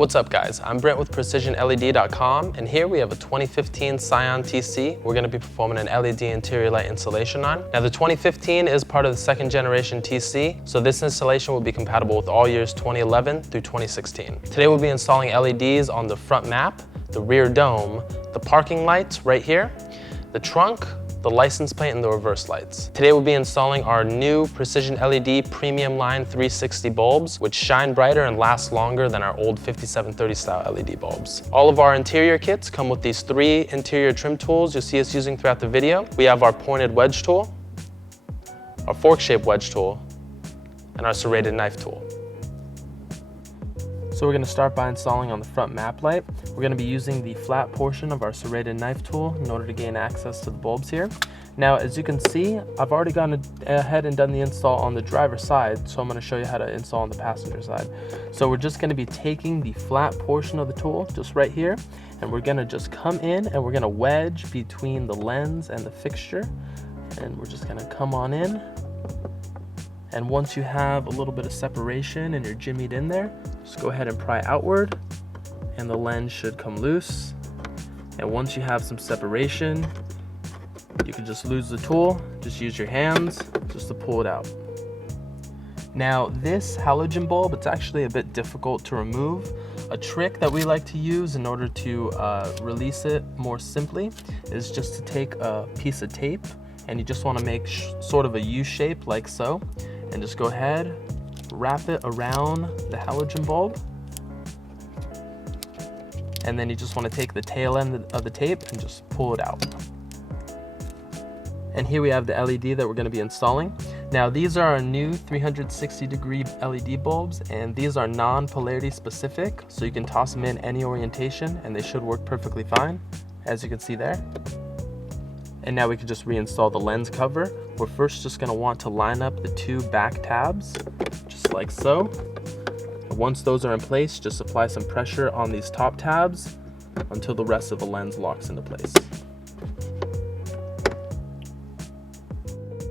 What's up guys, I'm Brent with PrecisionLED.com, and here we have a 2015 Scion TC we're going to be performing an LED interior light installation on. Now the 2015 is part of the second generation TC, so this installation will be compatible with all years 2011 through 2016. Today we'll be installing LEDs on the front map, the rear dome, the parking lights right here, the trunk, the license plate, and the reverse lights. Today we'll be installing our new PrecisionLED Premium Line 360 bulbs, which shine brighter and last longer than our old 5730 style LED bulbs. All of our interior kits come with these 3 interior trim tools you'll see us using throughout the video. We have our pointed wedge tool, our fork-shaped wedge tool, and our serrated knife tool. So we're going to start by installing on the front map light. We're going to be using the flat portion of our serrated knife tool in order to gain access to the bulbs here. Now as you can see, I've already gone ahead and done the install on the driver's side, so I'm going to show you how to install on the passenger side. So we're just going to be taking the flat portion of the tool, just right here, and we're going to just come in and we're going to wedge between the lens and the fixture, and we're just going to come on in. And once you have a little bit of separation and you're jimmied in there, just go ahead and pry outward and the lens should come loose. And once you have some separation, you can just lose the tool, just use your hands just to pull it out. Now this halogen bulb, it's actually a bit difficult to remove. A trick that we like to use in order to release it more simply is just to take a piece of tape, and you just want to make sort of a U shape like so. And just go ahead, wrap it around the halogen bulb. And then you just want to take the tail end of the tape and just pull it out. And here we have the LED that we're going to be installing. Now these are our new 360-degree LED bulbs, and these are non-polarity specific, so you can toss them in any orientation and they should work perfectly fine, as you can see there. And now we can just reinstall the lens cover. We're first just going to want to line up the 2 back tabs, just like so. And once those are in place, just apply some pressure on these top tabs until the rest of the lens locks into place.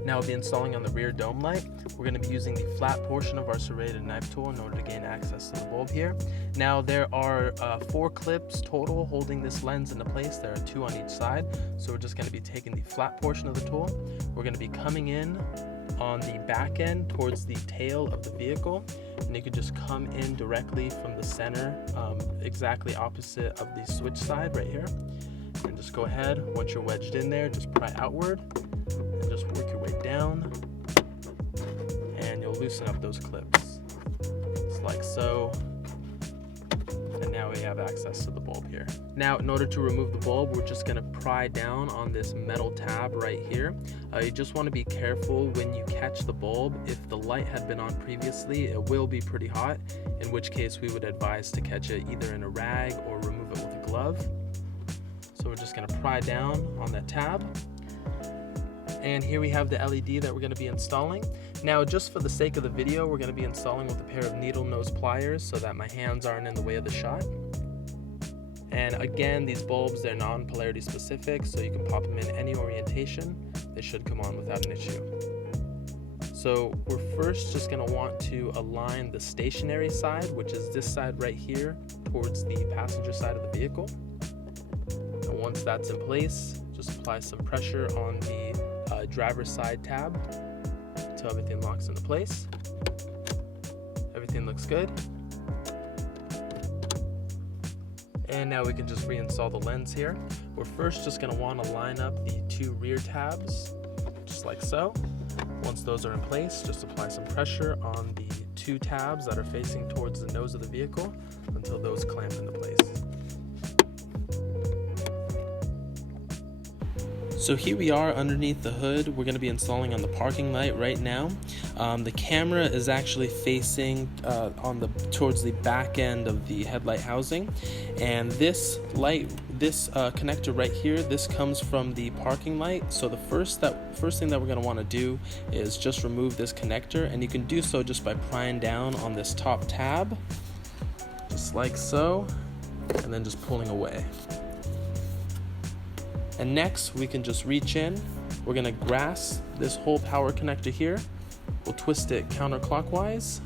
Now we'll be installing on the rear dome light. We're going to be using the flat portion of our serrated knife tool in order to gain access to the bulb here. Now there are 4 clips total holding this lens into place. There are 2 on each side. So we're just going to be taking the flat portion of the tool. We're going to be coming in on the back end towards the tail of the vehicle, and you can just come in directly from the center, exactly opposite of the switch side right here. And just go ahead, once you're wedged in there, just pry outward and just work your way down, and you'll loosen up those clips, just like so. And now we have access to the bulb here. Now in order to remove the bulb, we're just going to pry down on this metal tab right here. You just want to be careful when you catch the bulb. If the light had been on previously, it will be pretty hot, in which case we would advise to catch it either in a rag or remove it with a glove. So we're just going to pry down on that tab. And here we have the LED that we're going to be installing. Now just for the sake of the video, we're going to be installing with a pair of needle nose pliers so that my hands aren't in the way of the shot. And again, these bulbs, they're non-polarity specific, so you can pop them in any orientation. They should come on without an issue. So we're first just going to want to align the stationary side, which is this side right here, towards the passenger side of the vehicle. And once that's in place, just apply some pressure on the driver's side tab until everything locks into place. Everything looks good. And now we can just reinstall the lens here. We're first just going to want to line up the 2 rear tabs, just like so. Once those are in place, just apply some pressure on the 2 tabs that are facing towards the nose of the vehicle until those clamp into place. So here we are underneath the hood. We're going to be installing on the parking light right now. The camera is actually facing towards the back end of the headlight housing, and this connector right here, this comes from the parking light. So the first thing that we're going to want to do is just remove this connector, and you can do so just by prying down on this top tab, just like so, and then just pulling away. And next, we can just reach in. We're gonna grasp this whole power connector here. We'll twist it counterclockwise.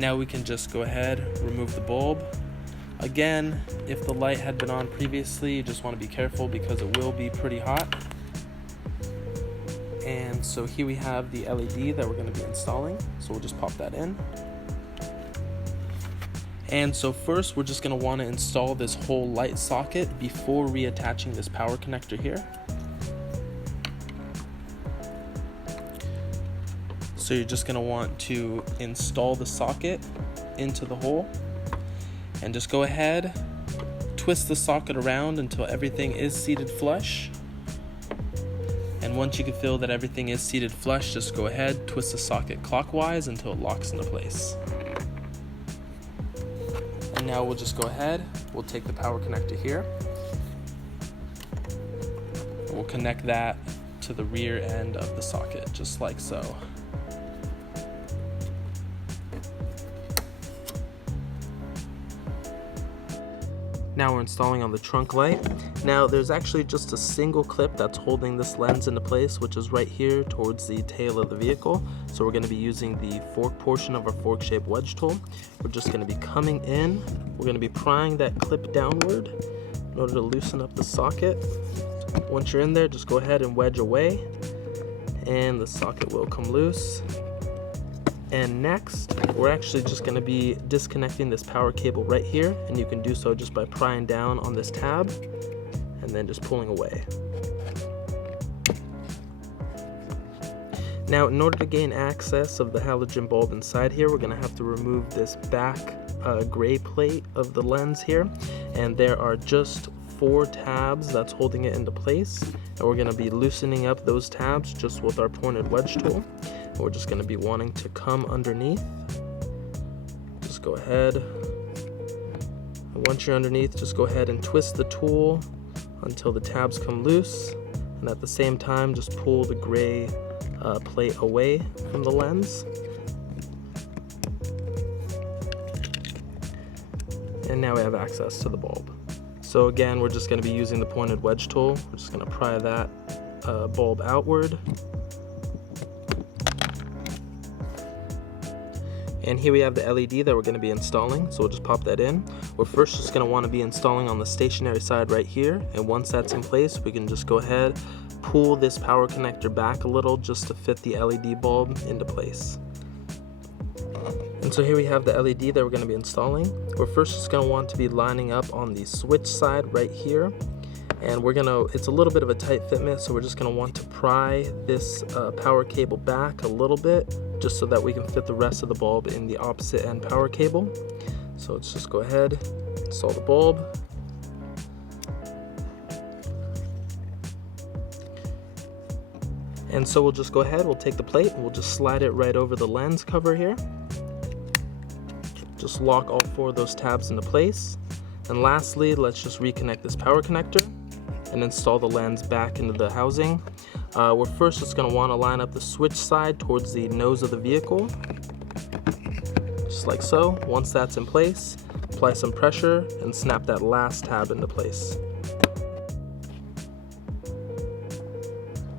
And now we can just go ahead, remove the bulb. Again, if the light had been on previously, you just want to be careful because it will be pretty hot. And so here we have the LED that we're going to be installing. So we'll just pop that in. And so first we're just going to want to install this whole light socket before reattaching this power connector here. So you're just going to want to install the socket into the hole and just go ahead, twist the socket around until everything is seated flush. And once you can feel that everything is seated flush, just go ahead, twist the socket clockwise until it locks into place. And now we'll just go ahead, we'll take the power connector here. We'll connect that to the rear end of the socket, just like so. Now we're installing on the trunk light. Now there's actually just a single clip that's holding this lens into place, which is right here towards the tail of the vehicle. So we're going to be using the fork portion of our fork-shaped wedge tool. We're just going to be coming in. We're going to be prying that clip downward in order to loosen up the socket. Once you're in there, just go ahead and wedge away and the socket will come loose. And next, we're actually just going to be disconnecting this power cable right here, and you can do so just by prying down on this tab and then just pulling away. Now, in order to gain access of the halogen bulb inside here, we're going to have to remove this back gray plate of the lens here, and there are just 4 tabs that's holding it into place, and we're going to be loosening up those tabs just with our pointed wedge tool. We're just going to be wanting to come underneath. Just go ahead. And once you're underneath, just go ahead and twist the tool until the tabs come loose. And at the same time, just pull the gray plate away from the lens. And now we have access to the bulb. So again, we're just going to be using the pointed wedge tool. We're just going to pry that bulb outward. And here we have the LED that we're going to be installing, so we'll just pop that in. We're first just going to want to be installing on the stationary side right here, and once that's in place, we can just go ahead, pull this power connector back a little just to fit the LED bulb into place. And so here we have the LED that we're going to be installing. We're first just going to want to be lining up on the switch side right here. And it's a little bit of a tight fitment, so we're just going to want to pry this power cable back a little bit just so that we can fit the rest of the bulb in the opposite end power cable. So let's just go ahead, install the bulb. And so we'll just go ahead, we'll take the plate and we'll just slide it right over the lens cover here. Just lock all 4 of those tabs into place. And lastly, let's just reconnect this power connector and install the lens back into the housing. We're first just going to want to line up the switch side towards the nose of the vehicle, just like so. Once that's in place, apply some pressure and snap that last tab into place.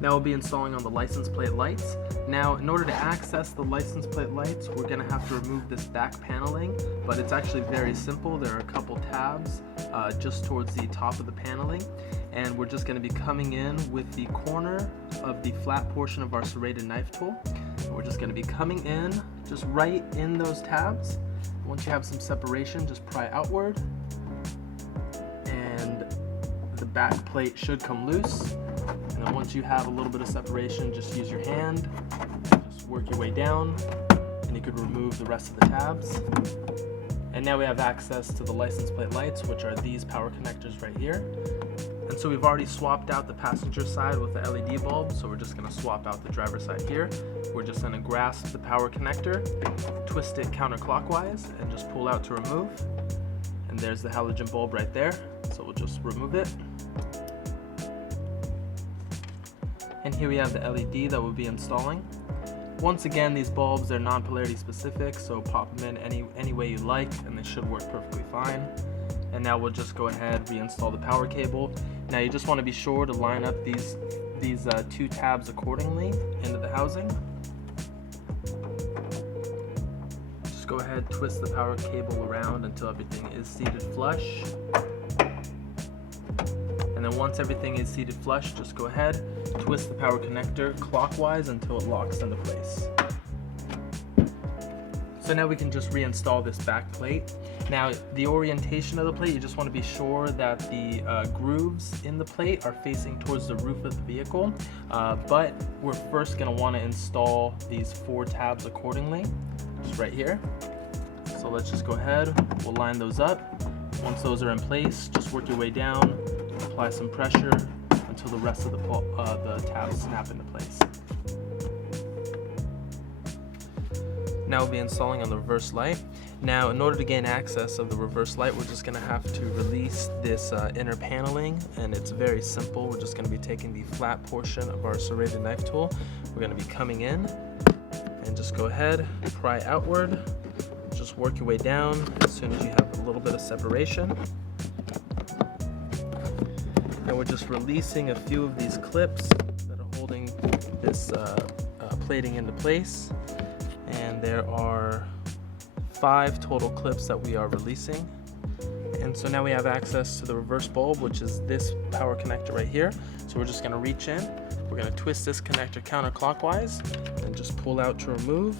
Now we'll be installing on the license plate lights. Now, in order to access the license plate lights, we're going to have to remove this back paneling, but it's actually very simple. There are a couple tabs just towards the top of the paneling, and we're just going to be coming in with the corner of the flat portion of our serrated knife tool. And we're just going to be coming in just right in those tabs. Once you have some separation, just pry outward, and the back plate should come loose. And then once you have a little bit of separation, just use your hand, just work your way down, and you could remove the rest of the tabs. And now we have access to the license plate lights, which are these power connectors right here. And so we've already swapped out the passenger side with the LED bulb, so we're just going to swap out the driver's side here. We're just going to grasp the power connector, twist it counterclockwise, and just pull out to remove. And there's the halogen bulb right there, so we'll just remove it. And here we have the LED that we'll be installing. Once again, these bulbs are non-polarity specific, so pop them in any way you like, and they should work perfectly fine. And now we'll just go ahead, reinstall the power cable. Now you just want to be sure to line up these 2 tabs accordingly into the housing. Just go ahead ahead, twist the power cable around until everything is seated flush. And then once everything is seated flush, just go ahead, twist the power connector clockwise until it locks into place. So now we can just reinstall this back plate. Now the orientation of the plate, you just want to be sure that the grooves in the plate are facing towards the roof of the vehicle, but we're first going to want to install these 4 tabs accordingly, just right here. So let's just go ahead, we'll line those up. Once those are in place, just work your way down, apply some pressure until the rest of the tabs snap into place. Now we'll be installing on the reverse light. Now, in order to gain access of the reverse light, we're just going to have to release this inner paneling, and it's very simple. We're just going to be taking the flat portion of our serrated knife tool. We're going to be coming in and just go ahead, pry outward, just work your way down as soon as you have a little bit of separation. And we're just releasing a few of these clips that are holding this plating into place. And there are 5 total clips that we are releasing. And so now we have access to the reverse bulb, which is this power connector right here. So we're just going to reach in, we're going to twist this connector counterclockwise and just pull out to remove.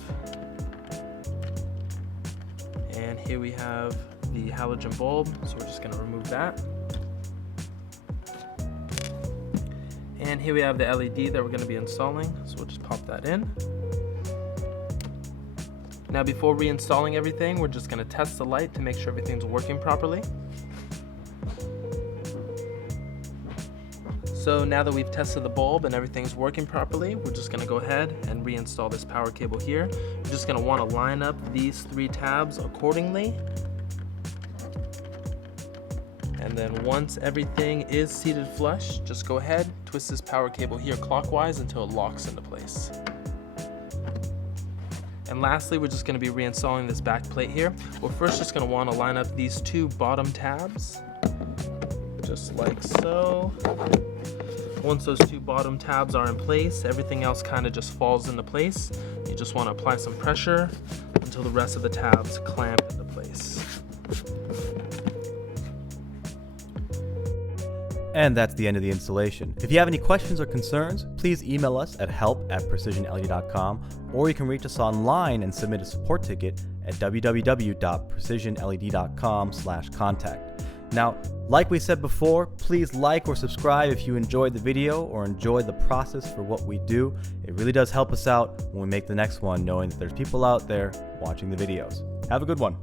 And here we have the halogen bulb, so we're just going to remove that. And here we have the LED that we're going to be installing, so we'll just pop that in. Now before reinstalling everything, we're just going to test the light to make sure everything's working properly. So now that we've tested the bulb and everything's working properly, we're just going to go ahead and reinstall this power cable here. You're just going to want to line up these 3 tabs accordingly. And then once everything is seated flush, just go ahead, twist this power cable here clockwise until it locks into place. And lastly, we're just going to be reinstalling this back plate here. We're first just going to want to line up these 2 bottom tabs, just like so. Once those 2 bottom tabs are in place, everything else kind of just falls into place. You just want to apply some pressure until the rest of the tabs clamp into place. And that's the end of the installation. If you have any questions or concerns, please email us at help@precisionled.com, or you can reach us online and submit a support ticket at www.precisionled.com/contact. Now, like we said before, please like or subscribe if you enjoyed the video or enjoyed the process for what we do. It really does help us out when we make the next one, knowing that there's people out there watching the videos. Have a good one.